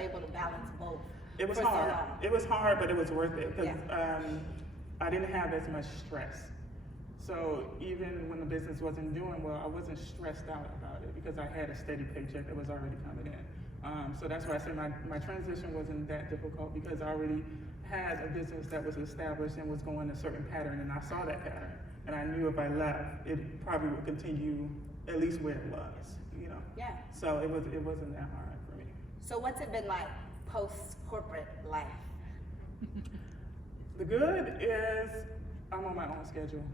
able to balance both? It was for so hard. long? It was hard, but it was worth it because Yeah. I didn't have as much stress. So even when the business wasn't doing well, I wasn't stressed out about it because I had a steady paycheck that was already coming in. So that's why I said my transition wasn't that difficult because I already had a business that was established and was going a certain pattern, and I saw that pattern. And I knew if I left, it probably would continue at least where it was, you know? Yeah. So it wasn't that hard for me. So what's it been like post-corporate life? The good is I'm on my own schedule.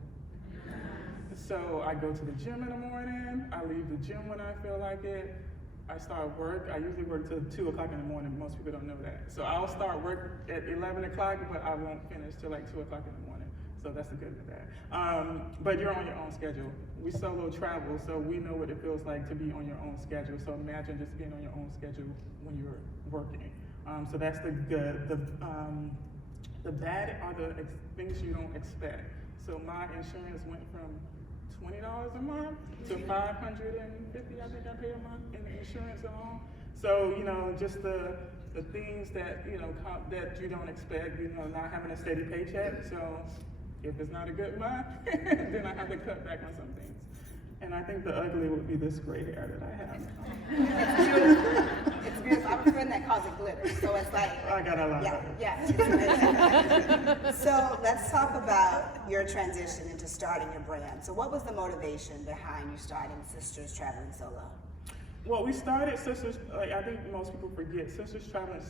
So I go to the gym in the morning, I leave the gym when I feel like it. I start work, I usually work till 2 o'clock in the morning, most people don't know that. So I'll start work at 11 o'clock, but I won't finish till like 2 o'clock in the morning. So that's the good with that. But you're on your own schedule. We solo travel, so we know what it feels like to be on your own schedule. So imagine just being on your own schedule when you're working. So that's the good. The bad are the things you don't expect. So my insurance went from $20 a month to $550, I think I pay a month in insurance alone. So, you know, just the things that, you know, that you don't expect, you know, not having a steady paycheck. So if it's not a good month, then I have to cut back on some things. And I think the ugly would be this gray hair that I have now. It's beautiful. It's beautiful. I have a friend that calls it glitter. So it's like, I got a lot yeah, of it. yeah. So let's talk about your transition into starting your brand. So what was the motivation behind you starting Sisters Traveling Solo? Well, we started Sisters, like I think most people forget, Sisters Traveling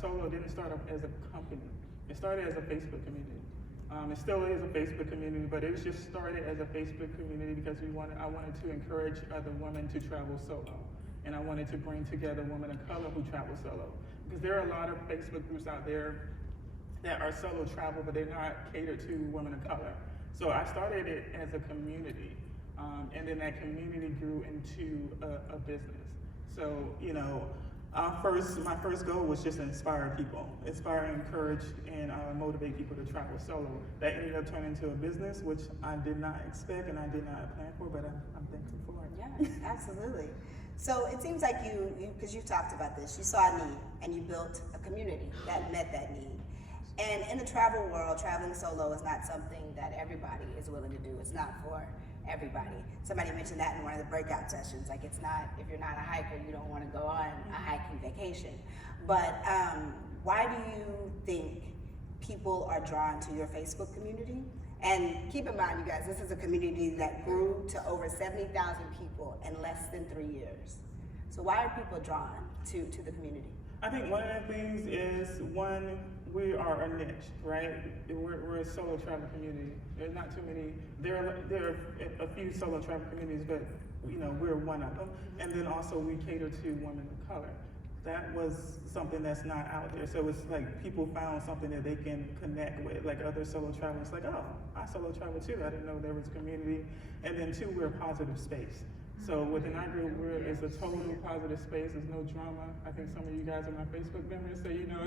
Solo didn't start up as a company. It started as a Facebook community. It still is a Facebook community, but it was just started as a Facebook community because I wanted to encourage other women to travel solo. And I wanted to bring together women of color who travel solo. Because there are a lot of Facebook groups out there that are solo travel, but they're not catered to women of color. So I started it as a community. And then that community grew into a business. So, you know, my first goal was just to inspire people, encourage, and motivate people to travel solo. That ended up turning into a business, which I did not expect and I did not plan for, but I'm thankful for it. Yeah, absolutely. So it seems like because you talked about this, you saw a need and you built a community that met that need. And in the travel world, traveling solo is not something that everybody is willing to do. It's not for everybody. Somebody mentioned that in one of the breakout sessions. Like it's not, if you're not a hiker, you don't want to go on a hiking vacation. But why do you think people are drawn to your Facebook community? And keep in mind, you guys, this is a community that grew to over 70,000 people in less than 3 years. So why are people drawn to the community? I think one of the things is, one, we are a niche, right? We're a solo travel community. There's not too many, there are a few solo travel communities, but you know, we're one of them. And then also we cater to women of color. That was something that's not out there. So it's like people found something that they can connect with, like other solo travelers, like, oh, I solo travel too. I didn't know there was a community. And then two, we're a positive space. So within our group, it's a total positive space. There's no drama. I think some of you guys are my Facebook members, so you know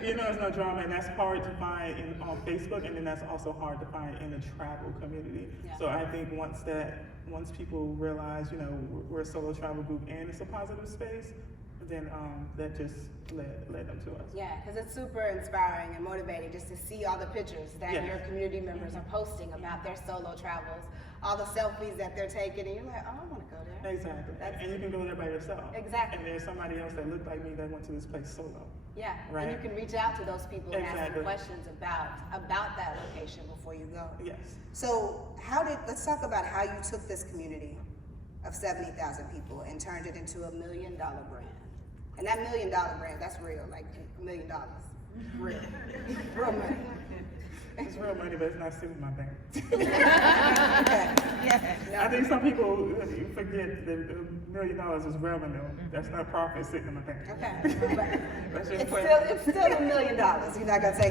it's no drama, and that's hard to find on Facebook, and then that's also hard to find in the travel community. Yeah. So I think once people realize, you know, we're a solo travel group and it's a positive space, then that just led them to us. Yeah, because it's super inspiring and motivating just to see all the pictures that Yeah. your community members are posting about their solo travels, all the selfies that they're taking, and you're like, oh, I want to go there. Exactly. And you can go there by yourself. Exactly. And there's somebody else that looked like me that went to this place solo. Yeah, Right. and you can reach out to those people and ask them Exactly. questions about that location before you go. Yes. So let's talk about how you took this community of 70,000 people and turned it into $1 million brand. And that $1 million brand, that's real, like $1 million. Real. Real money. It's real money, but it's not sitting in my bank. Okay. Yeah. I think some people forget that $1 million is revenue. That's not profit sitting in my bank. Okay. But That's just it's still $1 million. You're not gonna take